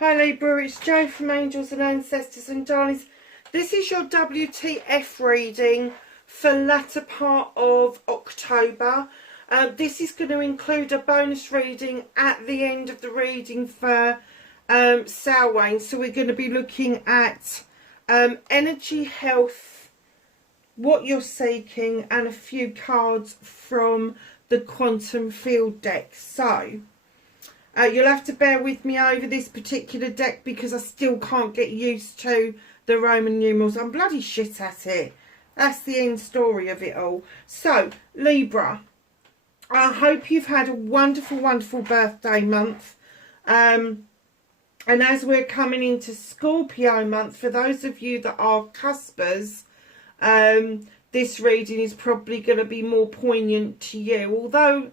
Hi Libra, it's Jo from Angels and Ancestors and Darlings. This is your WTF reading for latter part of October. This is going to include a bonus reading at the end of the reading for Samhain. So we're going to be looking at energy, health, what you're seeking, and a few cards from the quantum field deck. So you'll have to bear with me over this particular deck because I still can't get used to the Roman numerals. I'm bloody shit at it. That's the end story of it all. So, Libra, I hope you've had a wonderful, wonderful birthday month. And as we're coming into Scorpio month, for those of you that are cuspers, this reading is probably going to be more poignant to you. Although,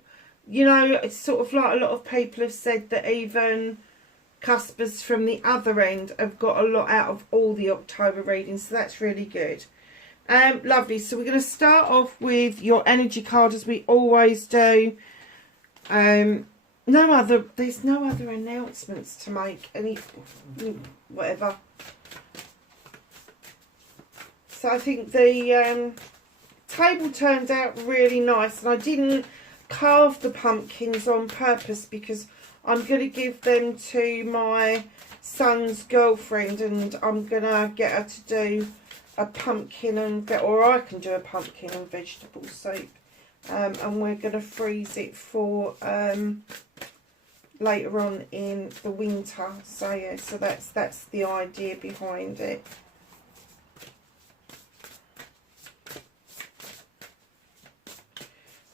you know, it's sort of like a lot of people have said that even cuspers from the other end have got a lot out of all the October readings. So that's really good. Lovely. So we're going to start off with your energy card as we always do. There's no other announcements to make. Whatever. So I think the table turned out really nice, and I didn't carve the pumpkins on purpose because I'm going to give them to my son's girlfriend, and I'm going to get her to do a pumpkin or I can do a pumpkin and vegetable soup, and we're going to freeze it for later on in the winter. So yeah, so that's the idea behind it.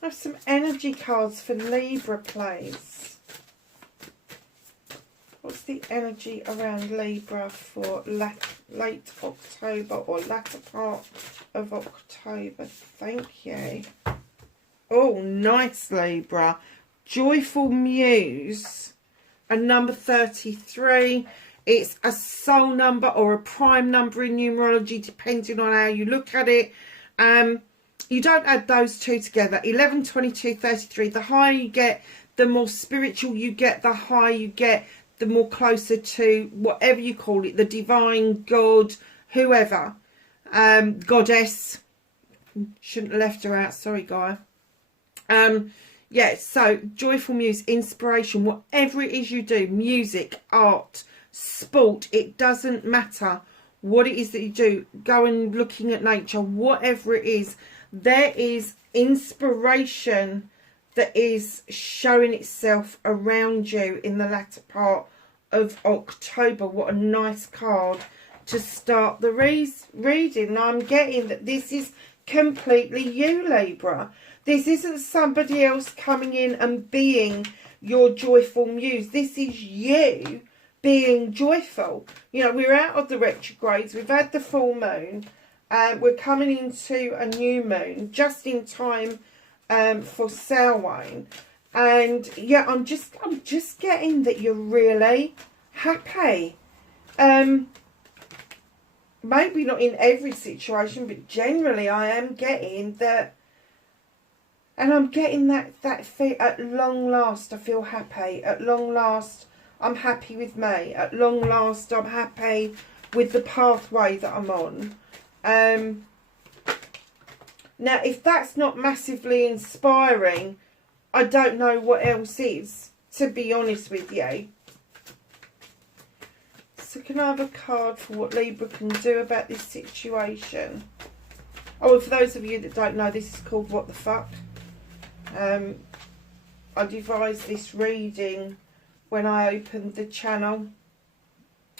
I have some energy cards for Libra, please. What's the energy around Libra for late October or latter part of October? Thank you. Oh, nice, Libra. Joyful Muse, a number 33. It's a soul number or a prime number in numerology, depending on how you look at it. You don't add those two together. 11, 22, 33. The higher you get, the more spiritual you get, the higher you get, the more closer to whatever you call it, the divine, God, whoever. Goddess. Shouldn't have left her out. Sorry, Gaia. Yeah, so Joyful Muse, inspiration, whatever it is you do, music, art, sport, it doesn't matter what it is that you do. Go and looking at nature, whatever it is. There is inspiration that is showing itself around you in the latter part of October. What a nice card to start the reading. I'm getting that this is completely you, Libra. This isn't somebody else coming in and being your joyful muse. This is you being joyful. You know, we're out of the retrogrades. We've had the full moon. We're coming into a new moon just in time for Samhain, and yeah, I'm just getting that you're really happy. Maybe not in every situation, but generally I am getting that, and I'm getting that feel. At long last, I feel happy. At long last, I'm happy with me. At long last, I'm happy with the pathway that I'm on. Now, if that's not massively inspiring, I don't know what else is, to be honest with you. So can I have a card for what Libra can do about this situation? Oh, and for those of you that don't know, this is called What the Fuck. I devised this reading when I opened the channel.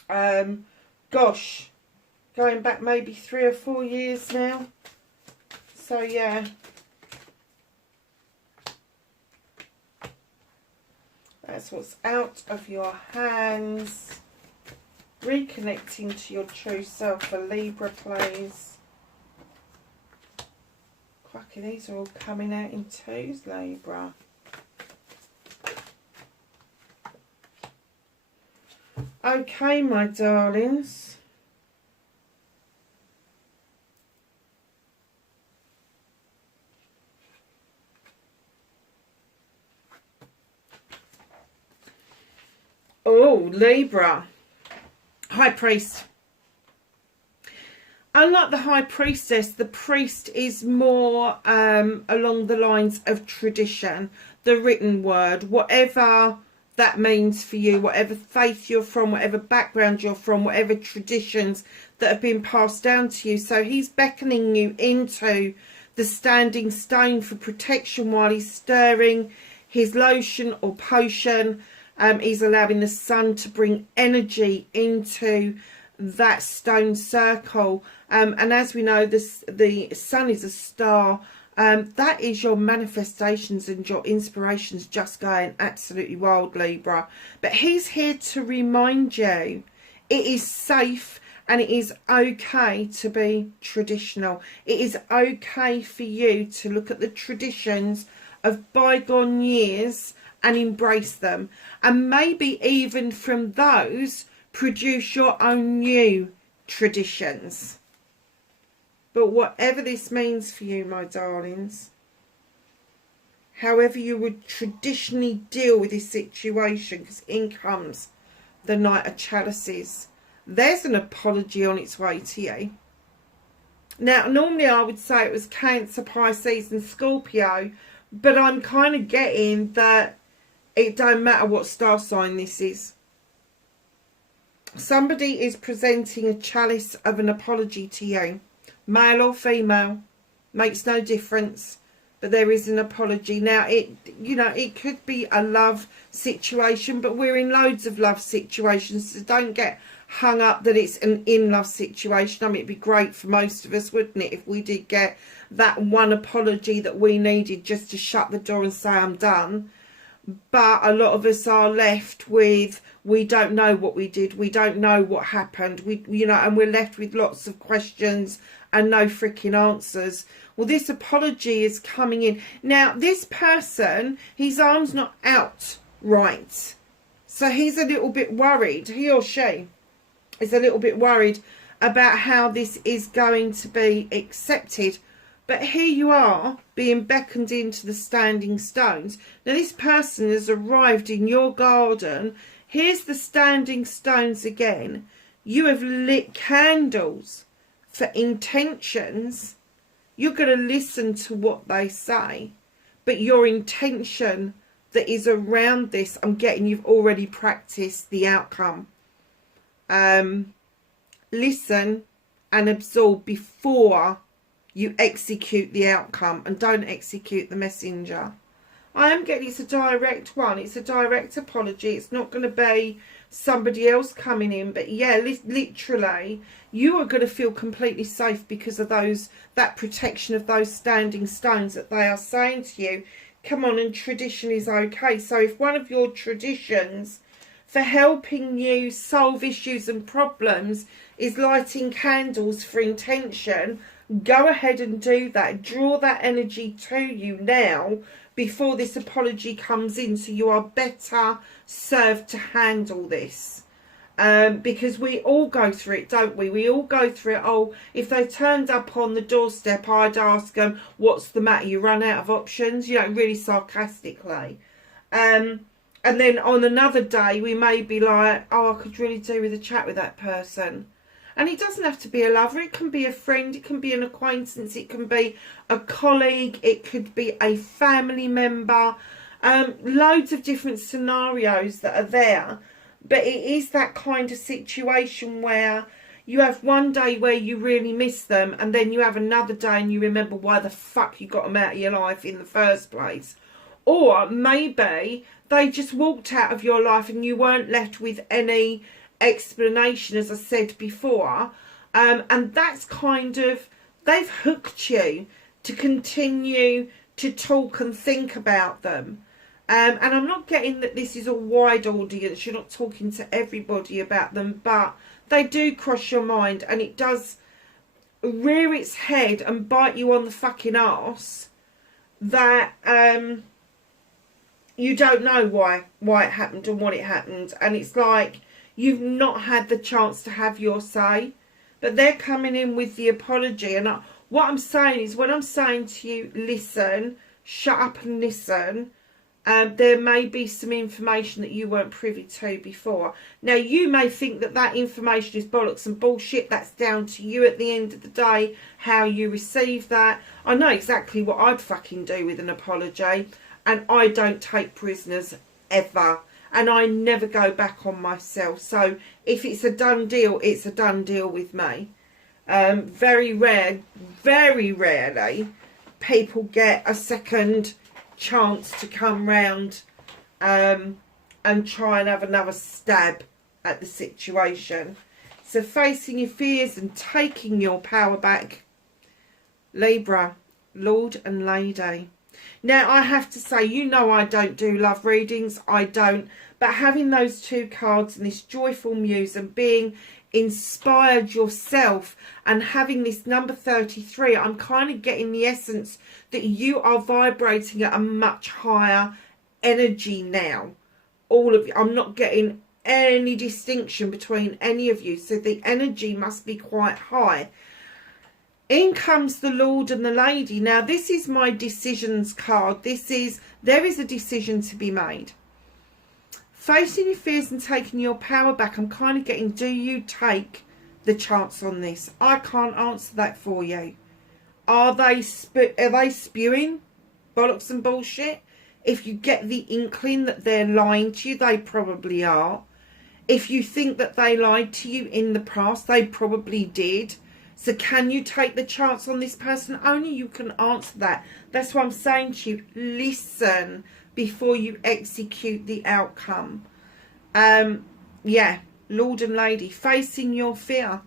Gosh, going back maybe 3 or 4 years now. So yeah, that's what's out of your hands. Reconnecting to your true self for Libra, please. Crikey, these are all coming out in twos, Libra. Okay, my darlings. Oh, Libra. High Priest. Unlike the High Priestess, the Priest is more along the lines of tradition, the written word, whatever that means for you, whatever faith you're from, whatever background you're from, whatever traditions that have been passed down to you. So he's beckoning you into the standing stone for protection while he's stirring his lotion or potion. He's allowing the sun to bring energy into that stone circle, and as we know, the sun is a star. That is your manifestations and your inspirations just going absolutely wild, Libra. But he's here to remind you it is safe and it is okay to be traditional. It is okay for you to look at the traditions of bygone years and embrace them, and maybe even from those produce your own new traditions. But whatever this means for you, my darlings, however you would traditionally deal with this situation, because in comes the Knight of Chalices, there's an apology on its way to you. Now, normally I would say it was Cancer, Pisces and Scorpio, but I'm kind of getting that it don't matter what star sign this is. Somebody is presenting a chalice of an apology to you. Male or female, makes no difference, but there is an apology. Now, it could be a love situation, but we're in loads of love situations, so don't get hung up that it's an in-love situation. I mean, it'd be great for most of us, wouldn't it, if we did get that one apology that we needed just to shut the door and say, I'm done. But a lot of us are left with, we don't know what we did, we don't know what happened, and we're left with lots of questions and no freaking answers. Well, this apology is coming in. Now, this person, his arm's not out right, so he's a little bit worried. He or she is a little bit worried about how this is going to be accepted. But here you are, being beckoned into the standing stones. Now, this person has arrived in your garden. Here's the standing stones again. You have lit candles for intentions. You're going to listen to what they say. But your intention that is around this, I'm getting you've already practiced the outcome. Listen and absorb before you execute the outcome, and don't execute the messenger. I am getting it's a direct one. It's a direct apology. It's not going to be somebody else coming in. But yeah, literally, you are going to feel completely safe because of that protection of those standing stones that they are saying to you. Come on, and tradition is okay. So if one of your traditions for helping you solve issues and problems is lighting candles for intention, go ahead and do that. Draw that energy to you now before this apology comes in, so you are better served to handle this. Because we all go through it, don't we? We all go through it. Oh, if they turned up on the doorstep, I'd ask them, what's the matter? You run out of options? Really sarcastically. And then on another day, we may be like, oh, I could really do with a chat with that person. And it doesn't have to be a lover. It can be a friend. It can be an acquaintance. It can be a colleague. It could be a family member. Loads of different scenarios that are there. But it is that kind of situation where you have one day where you really miss them, and then you have another day and you remember why the fuck you got them out of your life in the first place. Or maybe they just walked out of your life and you weren't left with any explanation, as I said before, and that's kind of, they've hooked you to continue to talk and think about them, and I'm not getting that this is a wide audience, you're not talking to everybody about them, but they do cross your mind, and it does rear its head and bite you on the fucking arse that you don't know why it happened and what it happened, and it's like you've not had the chance to have your say. But they're coming in with the apology. And what I'm saying is, when I'm saying to you, listen, shut up and listen, There may be some information that you weren't privy to before. Now, you may think that that information is bollocks and bullshit. That's down to you at the end of the day, how you receive that. I know exactly what I'd fucking do with an apology, and I don't take prisoners ever. And I never go back on myself. So if it's a done deal, it's a done deal with me. Very rarely, people get a second chance to come round and try and have another stab at the situation. So facing your fears and taking your power back, Libra, Lord and Lady. Now, I have to say, you know I don't do love readings. I don't. But having those two cards and this joyful muse and being inspired yourself and having this number 33, I'm kind of getting the essence that you are vibrating at a much higher energy now. All of you. I'm not getting any distinction between any of you. So the energy must be quite high. In comes the Lord and the Lady. Now, this is my decisions card. There is a decision to be made. Facing your fears and taking your power back. I'm kind of getting, do you take the chance on this? I can't answer that for you. Are they spewing bollocks and bullshit? If you get the inkling that they're lying to you, they probably are. If you think that they lied to you in the past, they probably did. So can you take the chance on this person? Only you can answer that. That's what I'm saying to you. Listen before you execute the outcome. Yeah, Lord and Lady, facing your fear.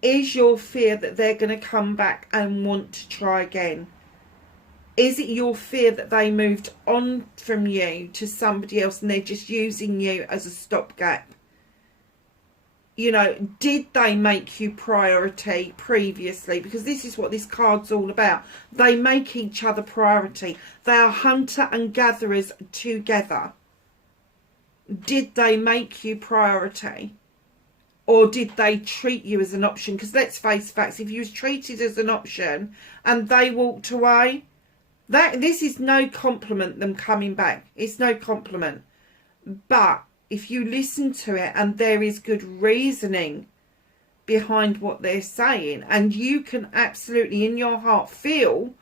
Is your fear that they're going to come back and want to try again? Is it your fear that they moved on from you to somebody else and they're just using you as a stopgap? You know, did they make you priority previously? Because this is what this card's all about. They make each other priority. They are hunter and gatherers together. Did they make you priority? Or did they treat you as an option? Because let's face facts, if you was treated as an option and they walked away, this is no compliment them coming back. It's no compliment. But if you listen to it and there is good reasoning behind what they're saying, and you can absolutely in your heart feel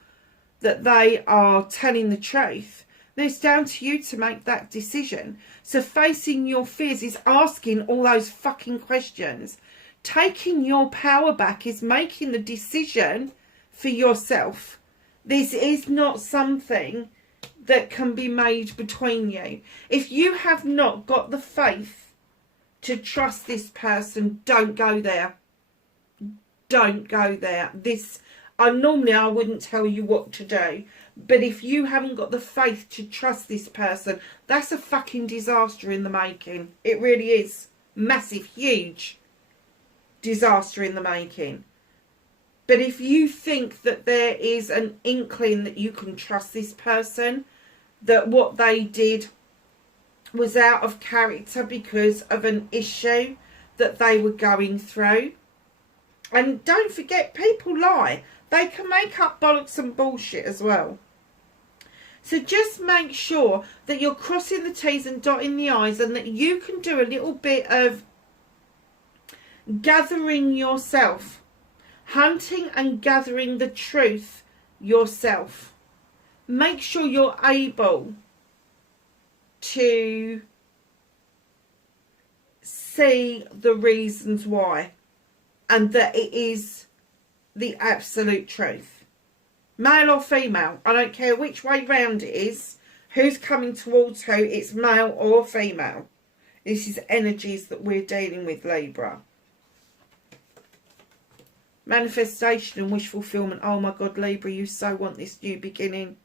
that they are telling the truth, then it's down to you to make that decision. So facing your fears is asking all those fucking questions. Taking your power back is making the decision for yourself. This is not something that can be made between you. If you have not got the faith to trust this person, don't go there. Don't go there. Normally I wouldn't tell you what to do, but if you haven't got the faith to trust this person, that's a fucking disaster in the making. It really is. Massive, huge disaster in the making. But if you think that there is an inkling that you can trust this person, that what they did was out of character because of an issue that they were going through. And don't forget, people lie. They can make up bollocks and bullshit as well. So just make sure that you're crossing the T's and dotting the I's, and that you can do a little bit of gathering yourself. Hunting and gathering the truth yourself. Make sure you're able to see the reasons why, and that it is the absolute truth. Male or female, I don't care which way round it is, who's coming towards who, it's male or female. This is energies that we're dealing with, Libra. Manifestation and wish fulfillment. Oh my God, Libra, you so want this new beginning.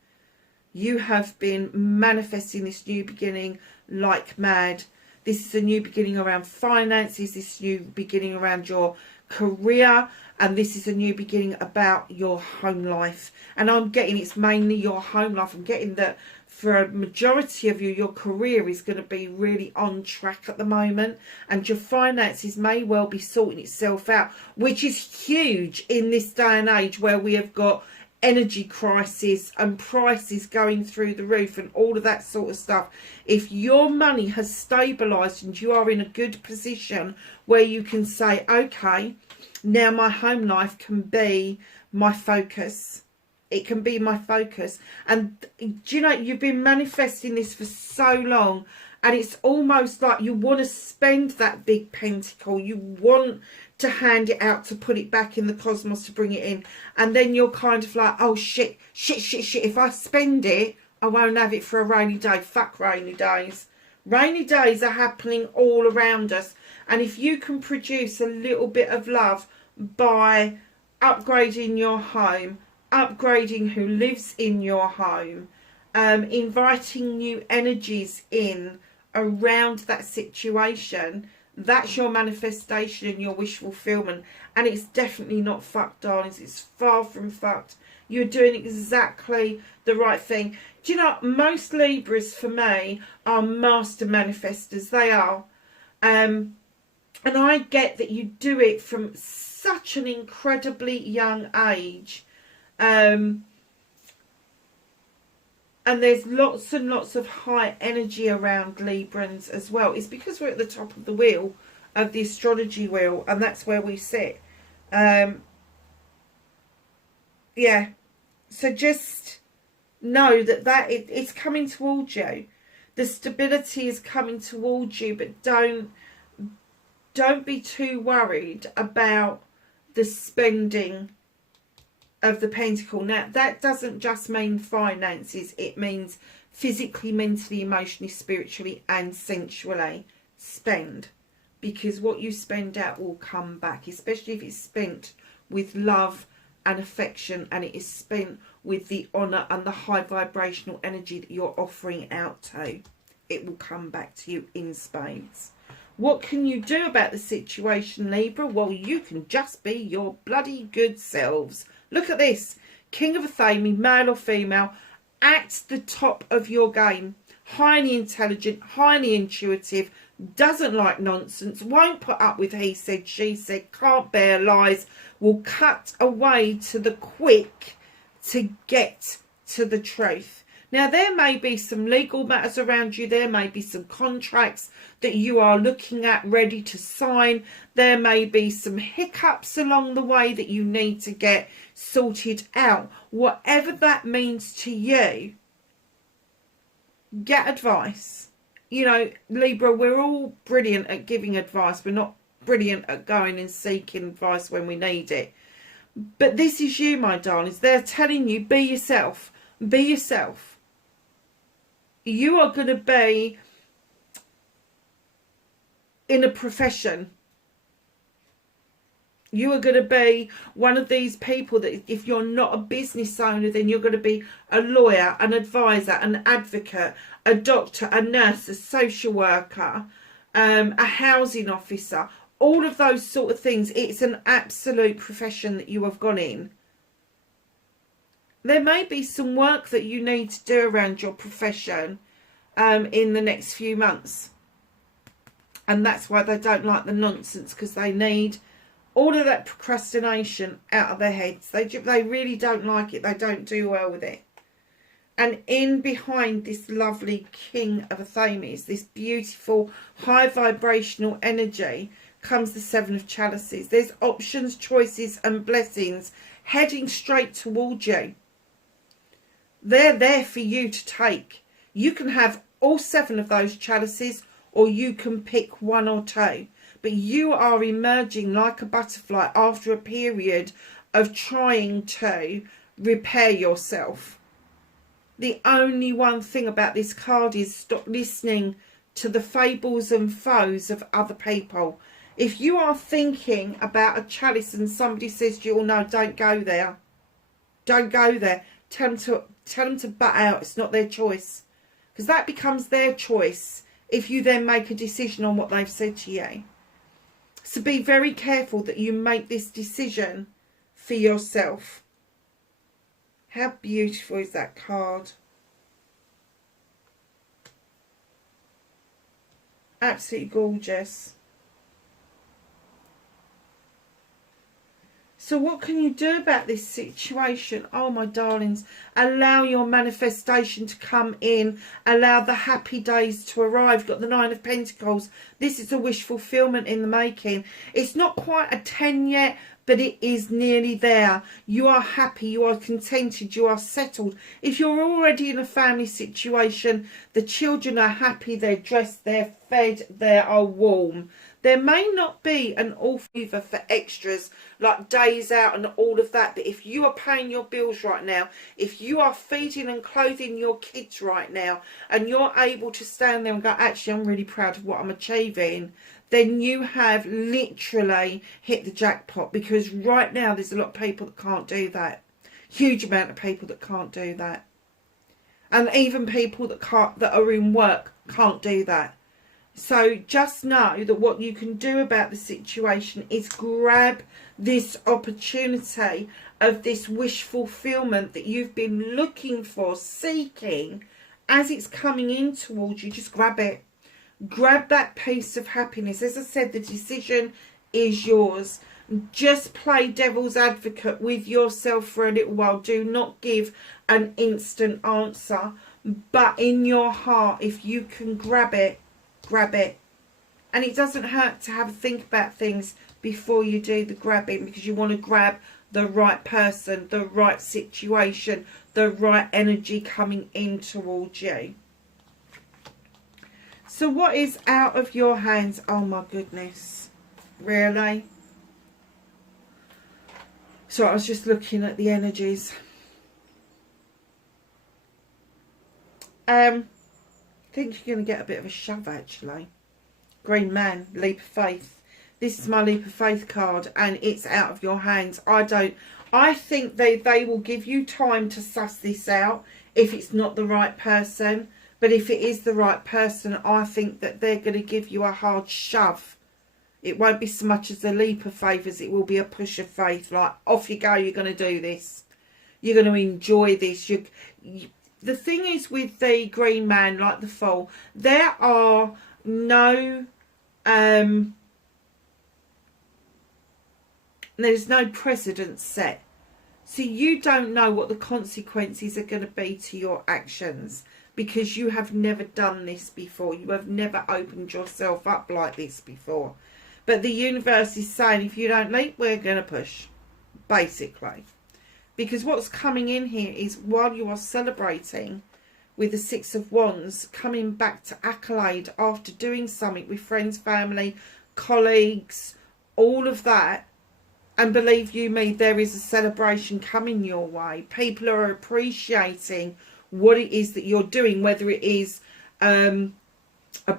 You have been manifesting this new beginning like mad. This is a new beginning around finances. This is a new beginning around your career. And this is a new beginning about your home life. And I'm getting it's mainly your home life. I'm getting that for a majority of you, your career is going to be really on track at the moment. And your finances may well be sorting itself out, which is huge in this day and age where we have got energy crisis and prices going through the roof and all of that sort of stuff, if your money has stabilised and you are in a good position where you can say, okay, now my home life can be my focus. It can be my focus. And do you know, you've been manifesting this for so long, and it's almost like you want to spend that big pentacle. You want to hand it out, to put it back in the cosmos, to bring it in. And then you're kind of like, oh, shit. If I spend it, I won't have it for a rainy day. Fuck rainy days. Rainy days are happening all around us. And if you can produce a little bit of love by upgrading your home, upgrading who lives in your home, inviting new energies in around that situation, that's your manifestation and your wish fulfillment. And it's definitely not fucked, darlings. It's far from fucked. You're doing exactly the right thing. Do you know, most Libras for me are master manifestors. They are. And I get that you do it from such an incredibly young age. And there's lots and lots of high energy around Librans as well. It's because we're at the top of the wheel, of the astrology wheel, and that's where we sit. Yeah. So just know that it's coming towards you. The stability is coming towards you, but don't be too worried about the spending of the pentacle. Now, that doesn't just mean finances. It means physically, mentally, emotionally, spiritually, and sensually. Spend. Because what you spend out will come back, especially if it's spent with love and affection, and it is spent with the honour and the high vibrational energy that you're offering out to. It will come back to you in spades. What can you do about the situation, Libra? Well, you can just be your bloody good selves. Look at this. King of Athame, male or female, at the top of your game. Highly intelligent, highly intuitive, doesn't like nonsense, won't put up with he said, she said, can't bear lies, will cut away to the quick to get to the truth. Now, there may be some legal matters around you. There may be some contracts that you are looking at, ready to sign. There may be some hiccups along the way that you need to get sorted out. Whatever that means to you, get advice. You know, Libra, we're all brilliant at giving advice. We're not brilliant at going and seeking advice when we need it. But this is you, my darlings. They're telling you, be yourself. Be yourself. You are going to be in a profession. You are going to be one of these people that if you're not a business owner, then you're going to be a lawyer, an advisor, an advocate, a doctor, a nurse, a social worker, a housing officer, all of those sort of things. It's an absolute profession that you have gone in. There may be some work that you need to do around your profession in the next few months. And that's why they don't like the nonsense, because they need all of that procrastination out of their heads. They really don't like it. They don't do well with it. And in behind this lovely King of Athame, this beautiful high vibrational energy, comes the Seven of Chalices. There's options, choices and blessings heading straight towards you. They're there for you to take. You can have all 7 of those chalices, or you can pick 1 or 2. But you are emerging like a butterfly after a period of trying to repair yourself. The only one thing about this card is stop listening to the fables and foes of other people. If you are thinking about a chalice and somebody says to you, oh no, don't go there. Don't go there. Tell them to butt out. It's not their choice. Because that becomes their choice if you then make a decision on what they've said to you. So be very careful that you make this decision for yourself. How beautiful is that card? Absolutely gorgeous. So what can you do about this situation? Oh, my darlings, allow your manifestation to come in. Allow the happy days to arrive. You've got the Nine of Pentacles. This is a wish fulfillment in the making. It's not quite a 10 yet, but it is nearly there. You are happy, you are contented, you are settled. If you're already in a family situation, the children are happy, they're dressed, they're fed, they are warm. There may not be an awful favor for extras like days out and all of that, but if you are paying your bills right now, if you are feeding and clothing your kids right now, and you're able to stand there and go, actually, I'm really proud of what I'm achieving, then you have literally hit the jackpot, because right now there's a lot of people that can't do that. Huge amount of people that can't do that. And even people that are in work can't do that. So just know that what you can do about the situation is grab this opportunity of this wish fulfillment that you've been looking for, seeking, as it's coming in towards you. Just grab it. Grab that piece of happiness. As I said, the decision is yours. Just play devil's advocate with yourself for a little while. Do not give an instant answer. But in your heart, if you can grab it, grab it. And it doesn't hurt to have a think about things before you do the grabbing, because you want to grab the right person, the right situation, the right energy coming in towards you. So what is out of your hands? Oh my goodness. Really? So I was just looking at the energies. I think you're going to get a bit of a shove, actually. Green Man, Leap of Faith. This is my Leap of Faith card, and it's out of your hands. I think they will give you time to suss this out if it's not the right person. But if it is the right person, I think that they're going to give you a hard shove. It won't be so much as a leap of faith as it will be a push of faith. Like, off you go, you're going to do this. You're going to enjoy this. The thing is with the Green Man, like the Fool, there are no... there's no precedent set. So you don't know what the consequences are going to be to your actions, because you have never done this before. You have never opened yourself up like this before. But the universe is saying, if you don't leap, we're going to push, basically. Because what's coming in here is, while you are celebrating with the Six of Wands, coming back to accolade after doing something with friends, family, colleagues, all of that. And believe you me, there is a celebration coming your way. People are appreciating what it is that you're doing, whether it is a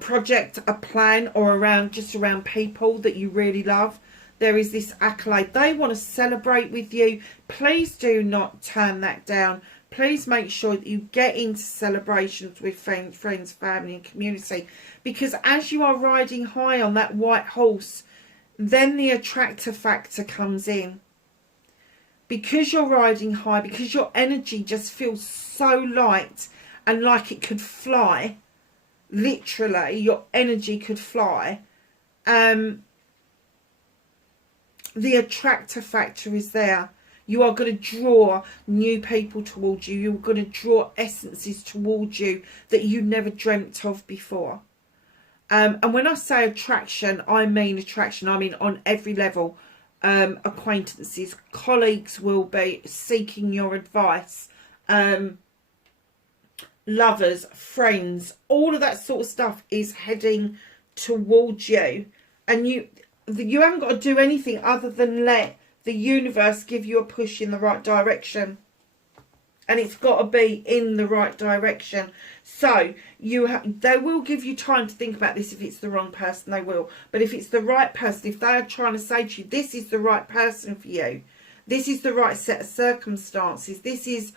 project, a plan, or just around people that you really love. There is this accolade. They want to celebrate with you. Please do not turn that down. Please make sure that you get into celebrations with friends, family and community. Because as you are riding high on that white horse, then the attractor factor comes in. Because you're riding high, because your energy just feels so light and like it could fly. Literally, your energy could fly. The attractor factor is there. You are going to draw new people towards you. You're going to draw essences towards you that you never dreamt of before. And when I say attraction, I mean attraction. I mean on every level. Acquaintances, colleagues will be seeking your advice. Lovers, friends, all of that sort of stuff is heading towards you. And you haven't got to do anything other than let the universe give you a push in the right direction. And it's got to be in the right direction. So they will give you time to think about this. If it's the wrong person, they will. But if it's the right person, if they are trying to say to you, this is the right person for you, this is the right set of circumstances, this is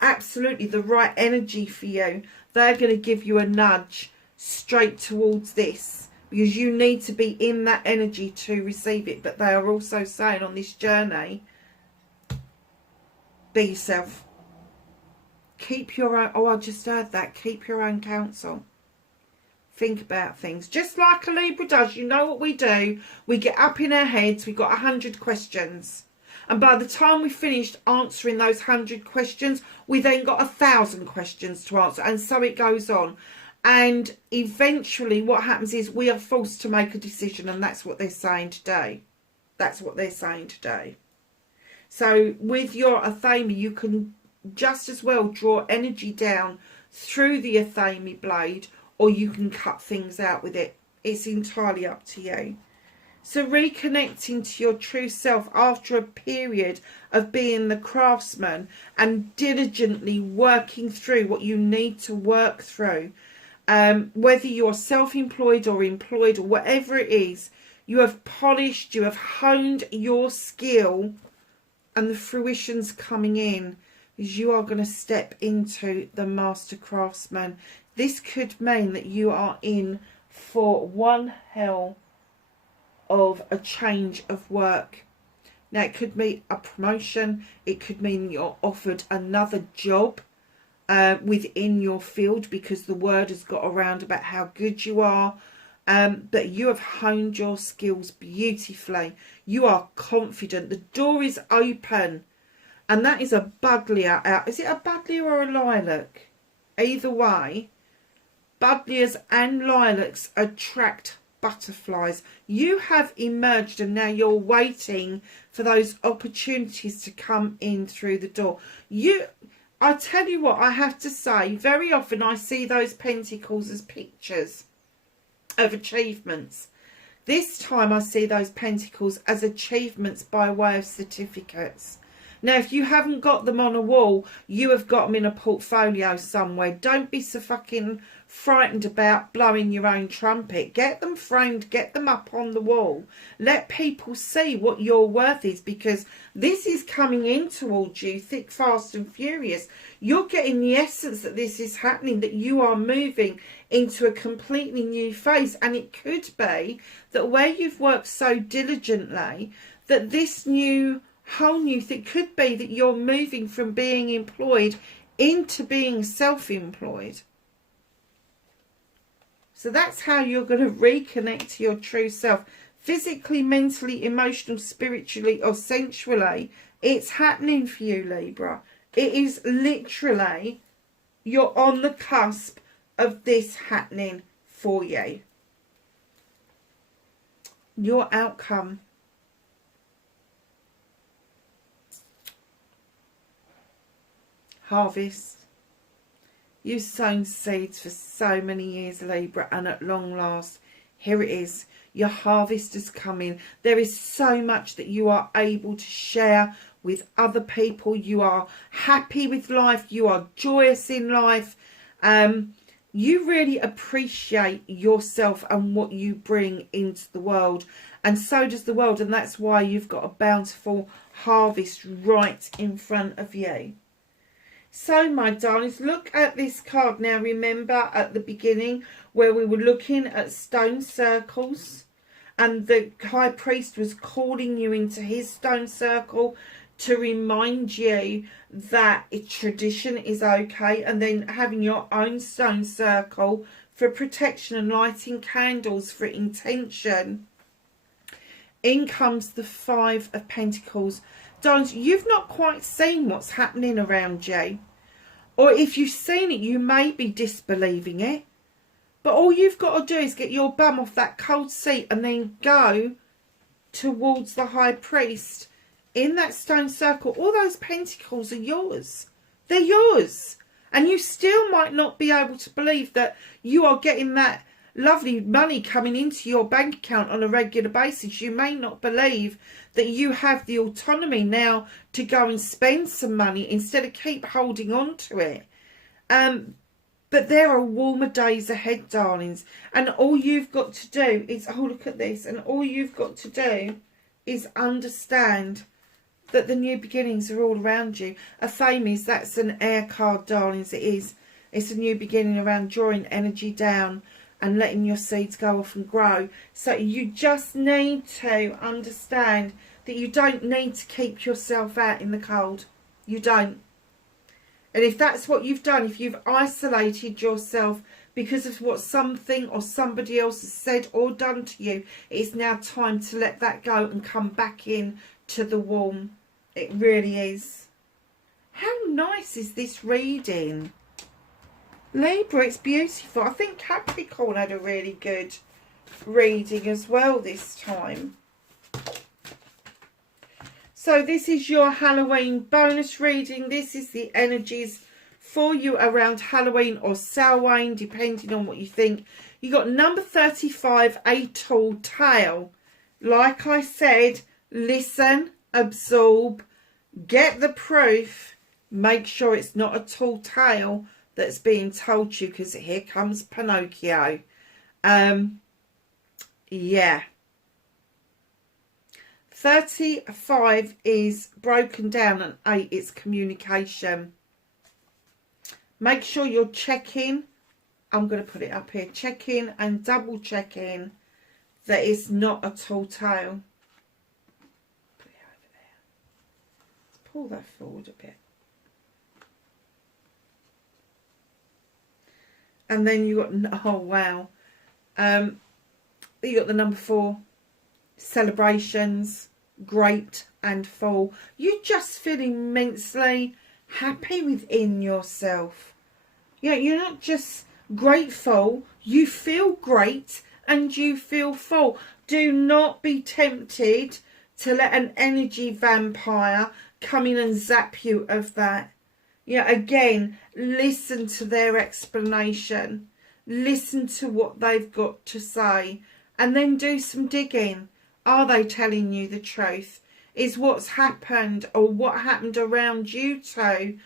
absolutely the right energy for you, they're going to give you a nudge straight towards this. Because you need to be in that energy to receive it. But they are also saying on this journey, be yourself. Keep your own... Oh, I just heard that. Keep your own counsel. Think about things. Just like a Libra does. You know what we do? We get up in our heads. We've got 100 questions. And by the time we finished answering those 100 questions, we then got 1,000 questions to answer. And so it goes on. And eventually what happens is we are forced to make a decision. And that's what they're saying today. That's what they're saying today. So with your Athame, you can just as well draw energy down through the Athame blade, or you can cut things out with it. It's entirely up to you. So reconnecting to your true self after a period of being the craftsman and diligently working through what you need to work through, whether you're self-employed or employed or whatever it is, you have polished, you have honed your skill, and the fruition's coming in as you are going to step into the master craftsman. This could mean that you are in for one hell of a change of work. Now, it could be a promotion. It could mean you're offered another job within your field because the word has got around about how good you are. But you have honed your skills beautifully. You are confident. The door is open. And that is a buddleia out. Is it a buddleia or a lilac? Either way, buddleias and lilacs attract butterflies. You have emerged and now you're waiting for those opportunities to come in through the door. I tell you what, I have to say, very often I see those pentacles as pictures of achievements. This time I see those pentacles as achievements by way of certificates. Now, if you haven't got them on a wall, you have got them in a portfolio somewhere. Don't be so fucking frightened about blowing your own trumpet. Get them framed, get them up on the wall. Let people see what your worth is, because this is coming in towards you thick, fast and furious. You're getting the essence that this is happening, that you are moving into a completely new phase. And it could be that where you've worked so diligently, that this new whole new thing could be that you're moving from being employed into being self-employed. So that's how you're going to reconnect to your true self. Physically, mentally, emotionally, spiritually or sensually. It's happening for you, Libra. It is literally, you're on the cusp of this happening for you. Your outcome. Harvest. You've sown seeds for so many years, Libra, and at long last, here it is. Your harvest is coming. There is so much that you are able to share with other people. You are happy with life. You are joyous in life. You really appreciate yourself and what you bring into the world. And so does the world. And that's why you've got a bountiful harvest right in front of you. So, my darlings, look at this card. Now, remember at the beginning where we were looking at stone circles and the high priest was calling you into his stone circle to remind you that tradition is okay, and then having your own stone circle for protection and lighting candles for intention. In comes the Five of Pentacles. Darlings, you've not quite seen what's happening around you. Or if you've seen it, you may be disbelieving it. But all you've got to do is get your bum off that cold seat and then go towards the high priest in that stone circle. All those pentacles are yours. They're yours. And you still might not be able to believe that you are getting that lovely money coming into your bank account on a regular basis. You may not believe that you have the autonomy now to go and spend some money instead of keep holding on to it. But there are warmer days ahead, darlings. And all you've got to do is, oh, look at this. And all you've got to do is understand that the new beginnings are all around you. Athame, that's an air card, darlings. It is. It's a new beginning around drawing energy down and letting your seeds go off and grow. So you just need to understand that you don't need to keep yourself out in the cold. You don't. And if that's what you've done, if you've isolated yourself because of what something or somebody else has said or done to you, it's now time to let that go and come back in to the warm. It really is. How nice is this reading? Libra, it's beautiful. I think Capricorn had a really good reading as well this time. So this is your Halloween bonus reading. This is the energies for you around Halloween or Samhain, depending on what you think. You got number 35, a tall tale. Like I said, listen, absorb, get the proof, make sure it's not a tall tale that's being told to you, because here comes Pinocchio. Yeah. 35 is broken down, and 8 is communication. Make sure you're checking. I'm going to put it up here. Checking and double checking that it's not a tall tale. Put it over there. Let's pull that forward a bit. And then you got, oh wow. You got the number 4. Celebrations, great and full. You just feel immensely happy within yourself. Yeah, you're not just grateful, you feel great and you feel full. Do not be tempted to let an energy vampire come in and zap you of that. Yeah, again, listen to their explanation. Listen to what they've got to say, and then do some digging. Are they telling you the truth? Is what's happened or what happened around you two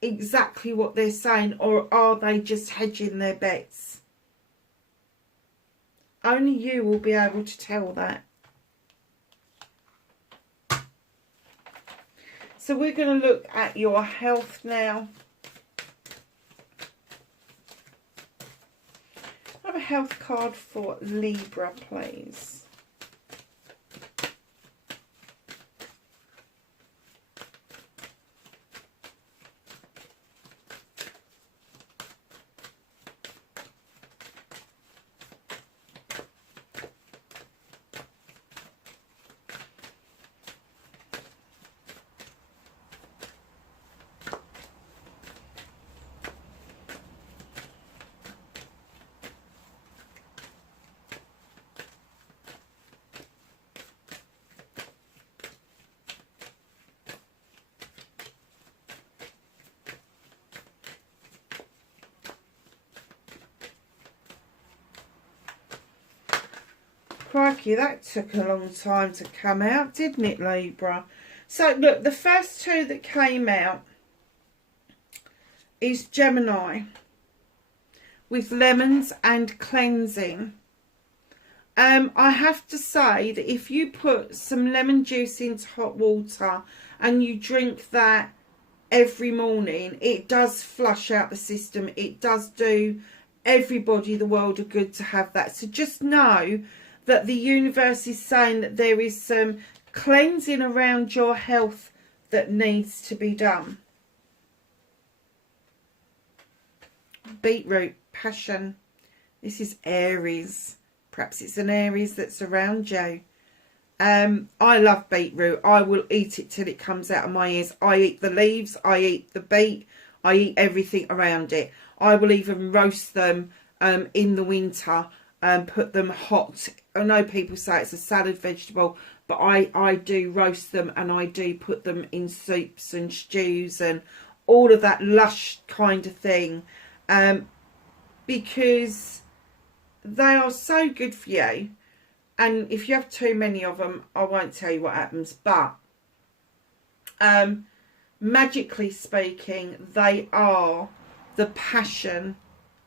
exactly what they're saying, or are they just hedging their bets? Only you will be able to tell that. So we're going to look at your health now. Have a health card for Libra, please. Crikey, that took a long time to come out, didn't it, Libra? So, look, the first 2 that came out is Gemini with lemons and cleansing. I have to say that if you put some lemon juice into hot water and you drink that every morning, it does flush out the system. It does do everybody the world of good to have that. So just know that the universe is saying that there is some cleansing around your health that needs to be done. Beetroot, passion. This is Aries. Perhaps it's an Aries that's around you. I love beetroot. I will eat it till it comes out of my ears. I eat the leaves. I eat the beet. I eat everything around it. I will even roast them in the winter and put them hot. I know people say it's a salad vegetable, but I do roast them, and I do put them in soups and stews and all of that lush kind of thing, because they are so good for you. And if you have too many of them, I won't tell you what happens, but magically speaking, they are the passion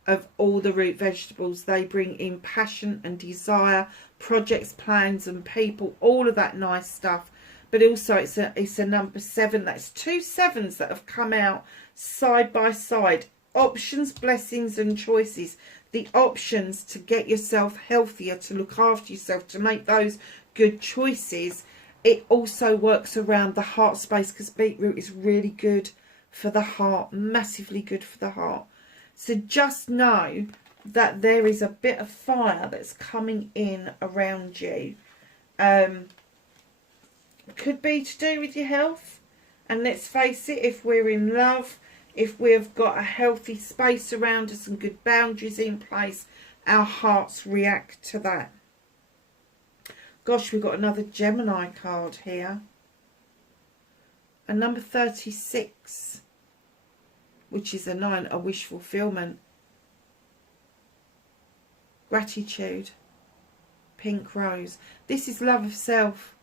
of all the root vegetables. They bring in passion and desire, projects, plans and people, all of that nice stuff. But also it's a number 7. That's 2 7s that have come out side by side. Options, blessings and choices. The options to get yourself healthier, to look after yourself, to make those good choices. It also works around the heart space, because beetroot is really good for the heart, massively good for the heart. So just know that there is a bit of fire that's coming in around you. could be to do with your health. And let's face it, if we're in love, if we've got a healthy space around us and good boundaries in place, our hearts react to that. Gosh, we've got another Gemini card here. And number 36, which is a 9, a wish fulfillment. Gratitude. Pink rose. This is love of self.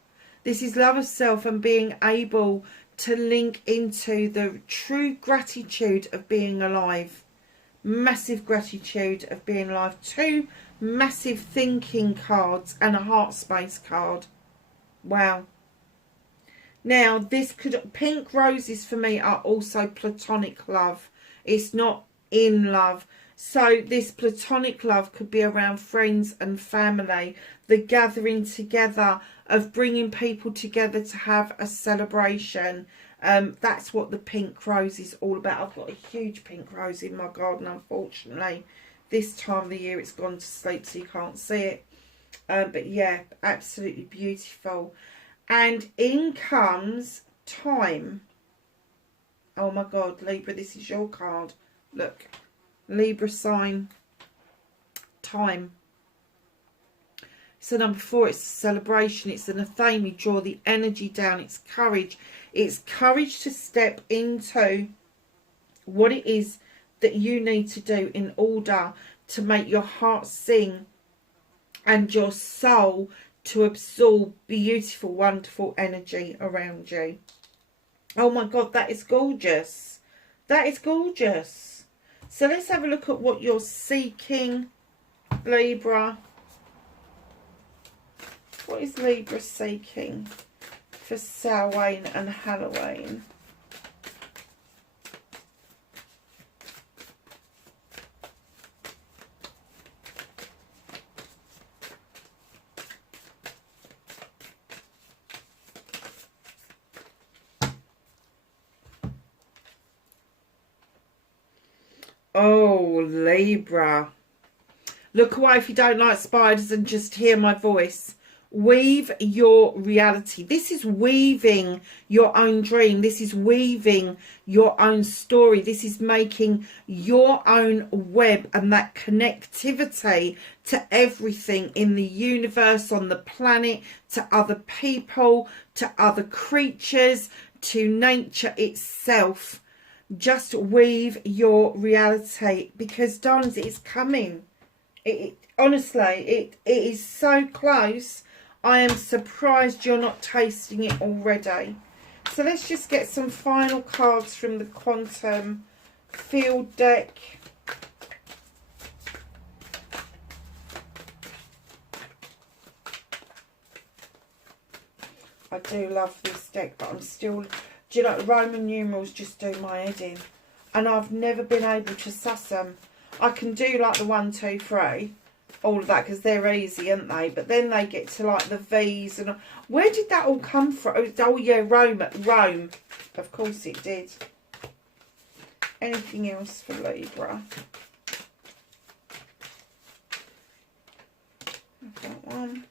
This is love of self and being able to link into the true gratitude of being alive. Massive gratitude of being alive. 2 massive thinking cards and a heart space card. Wow. Now, this could... Pink roses for me are also platonic love. It's not in love. So this platonic love could be around friends and family. The gathering together of bringing people together to have a celebration. That's what the pink rose is all about. I've got a huge pink rose in my garden, unfortunately. This time of the year it's gone to sleep, so you can't see it. But yeah, absolutely beautiful. And in comes time. Oh my God, Libra, this is your card. Look, Libra sign, time. So number 4, it's a celebration. It's an athame. You draw the energy down. It's courage. It's courage to step into what it is that you need to do in order to make your heart sing and your soul to absorb beautiful, wonderful energy around you. Oh my God, that is gorgeous. That is gorgeous. So let's have a look at what you're seeking, Libra. What is Libra seeking for Samhain and Halloween? Oh, Libra. Look away if you don't like spiders and just hear my voice. Weave your reality. This is weaving your own dream. This is weaving your own story. This is making your own web and that connectivity to everything in the universe, on the planet, to other people, to other creatures, to nature itself. Just weave your reality, because darlings, it's coming. Honestly, it is so close. I am surprised you're not tasting it already. So let's just get some final cards from the Quantum Field deck. I do love this deck, but I'm still... Do you know, Roman numerals just do my head in. And I've never been able to suss them. I can do like the 1, 2, 3... all of that, because they're easy, aren't they? But then they get to like the V's and where did that all come from? Oh yeah, Rome. Of course it did. Anything else for Libra? That one.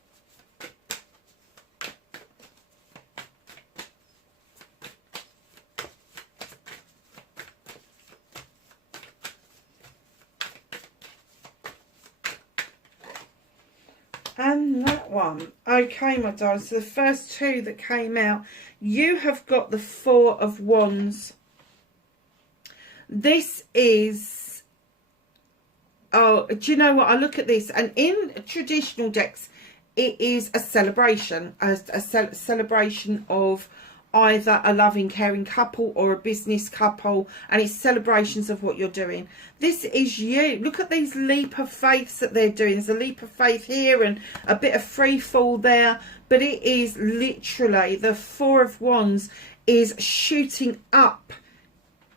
And that one. Okay, my darling. So the first 2 that came out, you have got the 4 of Wands. This is... Oh, do you know what? I look at this, and in traditional decks, it is a celebration. A celebration of either a loving, caring couple or a business couple, and it's celebrations of what you're doing. This is you. Look at these leap of faiths that they're doing. There's a leap of faith here and a bit of free fall there, but it is literally the 4 of Wands is shooting up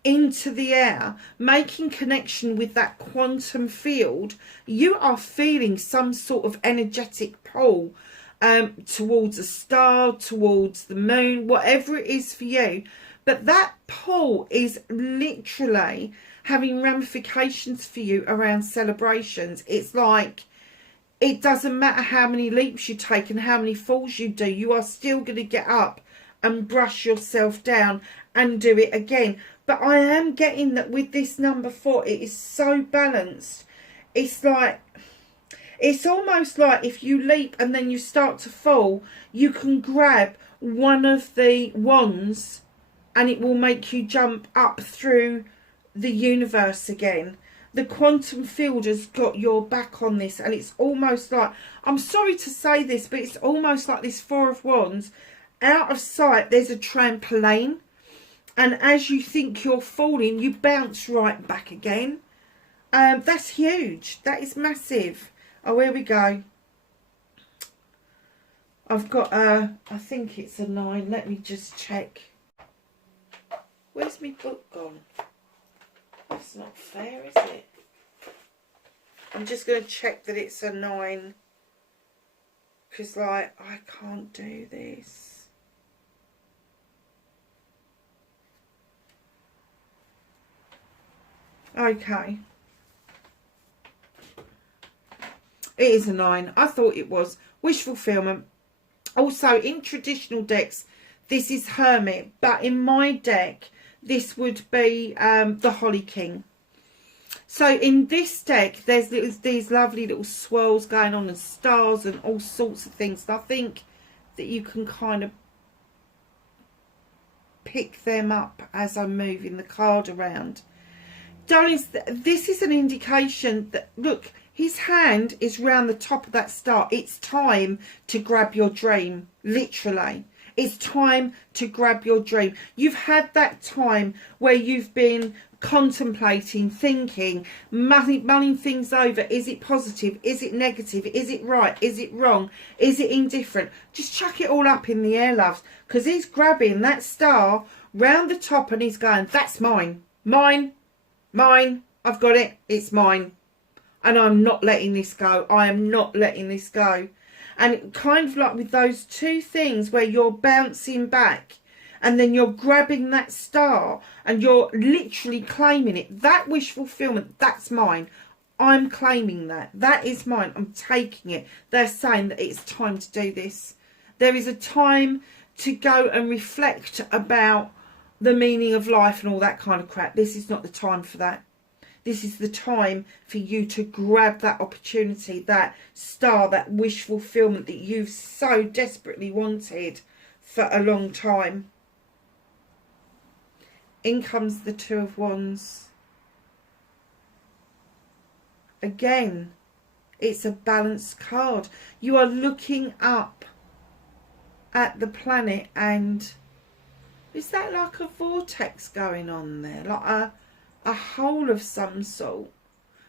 into the air, making connection with that quantum field. You are feeling some sort of energetic pull towards a star, towards the moon, whatever it is for you. But that pull is literally having ramifications for you around celebrations. It's like, it doesn't matter how many leaps you take and how many falls you do, you are still going to get up and brush yourself down and do it again. But I am getting that with this number 4, it is so balanced. It's like, it's almost like if you leap and then you start to fall, you can grab one of the wands and it will make you jump up through the universe again. The quantum field has got your back on this, and it's almost like, I'm sorry to say this, but it's almost like this 4 of Wands. Out of sight, there's a trampoline, and as you think you're falling, you bounce right back again. That's huge. That is massive. Oh, here we go. I've got I think it's a 9. Let me just check. Where's my book gone? That's not fair, is it? I'm just going to check that it's a 9. Because, like, I can't do this. Okay. It is a 9. I thought it was. Wish fulfillment. Also, in traditional decks, this is Hermit. But in my deck, this would be the Holly King. So in this deck, there's these lovely little swirls going on and stars and all sorts of things. And I think that you can kind of pick them up as I'm moving the card around. Darlings, this is an indication that, look, his hand is round the top of that star. It's time to grab your dream, literally. It's time to grab your dream. You've had that time where you've been contemplating, thinking, mulling things over. Is it positive? Is it negative? Is it right? Is it wrong? Is it indifferent? Just chuck it all up in the air, loves, because he's grabbing that star round the top and he's going, that's mine. Mine. Mine. I've got it. It's mine. And I'm not letting this go. I am not letting this go. And kind of like with those two things where you're bouncing back and then you're grabbing that star and you're literally claiming it. That wish fulfillment, that's mine. I'm claiming that. That is mine. I'm taking it. They're saying that it's time to do this. There is a time to go and reflect about the meaning of life and all that kind of crap. This is not the time for that. This is the time for you to grab that opportunity, that star, that wish fulfillment that you've so desperately wanted for a long time. In comes the 2 of Wands. Again, it's a balanced card. You are looking up at the planet, and is that like a vortex going on there? Like a hole of some sort?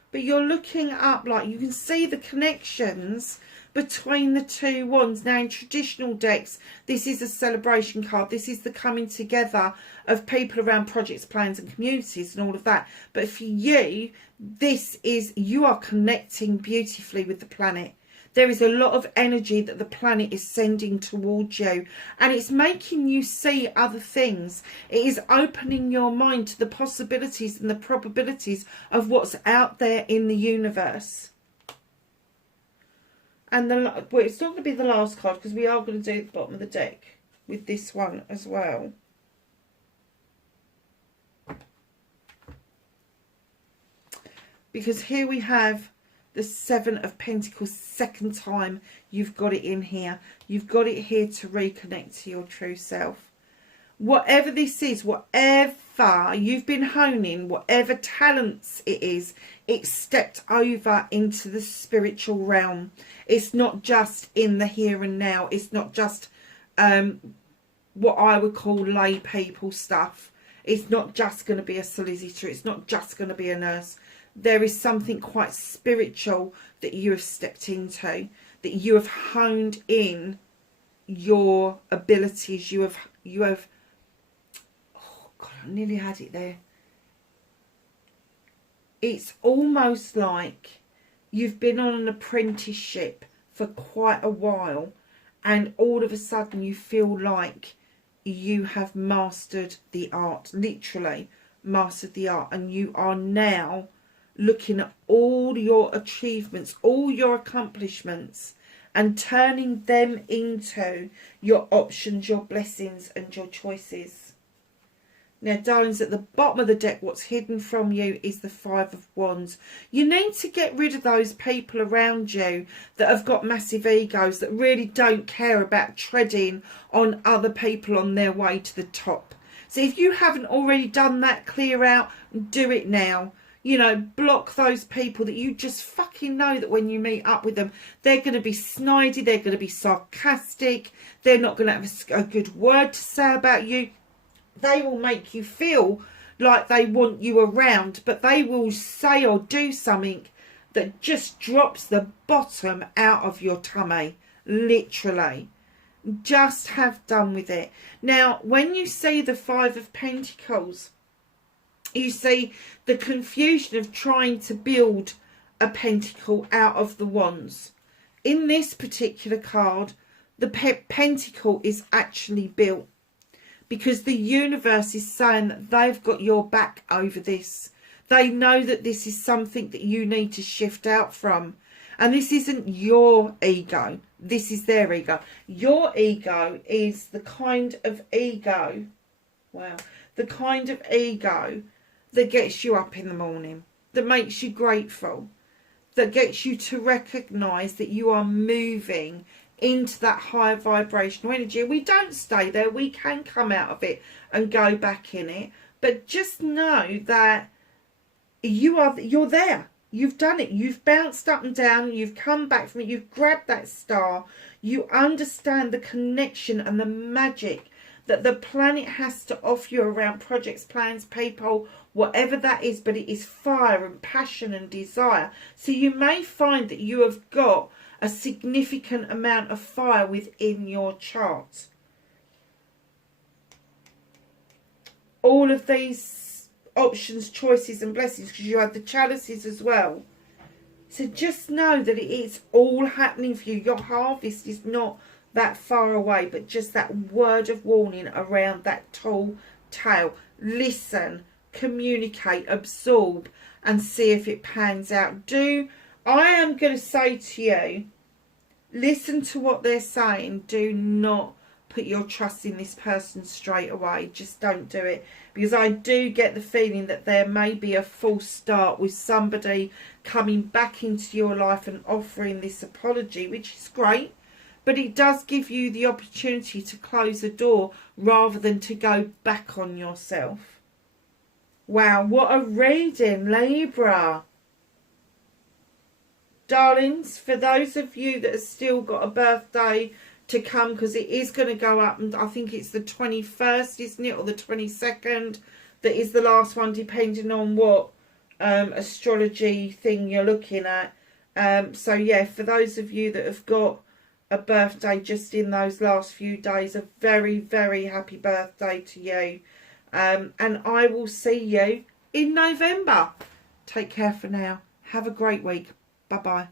But you're looking up, like you can see the connections between the 2 wands. Now in traditional decks, this is a celebration card. This is the coming together of people around projects, plans and communities and all of that. But for you, this is, you are connecting beautifully with the planet. There is a lot of energy that the planet is sending towards you, and it's making you see other things. It is opening your mind to the possibilities and the probabilities of what's out there in the universe. And well, it's not going to be the last card, because we are going to do the bottom of the deck with this one as well. Because here we have the 7 of Pentacles. Second time you've got it in here. You've got it here to reconnect to your true self. Whatever this is, whatever you've been honing, whatever talents it is, it's stepped over into the spiritual realm. It's not just in the here and now. It's not just what I would call lay people stuff. It's not just going to be a solicitor. It's not just going to be a nurse. There is something quite spiritual that you have stepped into, that you have honed in your abilities. You have, oh God, I nearly had it there. It's almost like you've been on an apprenticeship for quite a while, and all of a sudden you feel like you have mastered the art, literally mastered the art, and you are now looking at all your achievements, all your accomplishments, and turning them into your options, your blessings and your choices. Now, darlings, at the bottom of the deck, what's hidden from you is the Five of Wands. You need to get rid of those people around you that have got massive egos, that really don't care about treading on other people on their way to the top. So if you haven't already done that, clear out, do it now. You know, block those people that you just fucking know that when you meet up with them, they're going to be snidey, they're going to be sarcastic, they're not going to have a good word to say about you. They will make you feel like they want you around, but they will say or do something that just drops the bottom out of your tummy, literally. Just have done with it. Now, when you see the Five of Pentacles, you see the confusion of trying to build a pentacle out of the wands. In this particular card, the pentacle is actually built, because the universe is saying that they've got your back over this. They know that this is something that you need to shift out from. And this isn't your ego. This is their ego. Your ego is the kind of ego, wow, the kind of ego that gets you up in the morning, that makes you grateful, that gets you to recognise that you are moving into that higher vibrational energy. We don't stay there. We can come out of it and go back in it. But just know that you're there. You've done it. You've bounced up and down. You've come back from it. You've grabbed that star. You understand the connection and the magic that the planet has to offer you around projects, plans, people, whatever that is. But it is fire and passion and desire. So you may find that you have got a significant amount of fire within your chart. All of these options, choices and blessings, because you have the chalices as well. So just know that it is all happening for you. Your harvest is not that far away, but just that word of warning around that tall tale. Listen, communicate, absorb, and see if it pans out. I am going to say to you, listen to what they're saying. Do not put your trust in this person straight away. Just don't do it. Because I do get the feeling that there may be a false start with somebody coming back into your life and offering this apology, which is great. But it does give you the opportunity to close the door rather than to go back on yourself. Wow, what a reading, Libra. Darlings, for those of you that have still got a birthday to come, because it is going to go up, and I think it's the 21st, isn't it, or the 22nd, that is the last one, depending on what astrology thing you're looking at. So yeah, for those of you that have got a birthday just in those last few days, a very, very happy birthday to you. And I will see you in November. Take care for now. Have a great week. Bye-bye.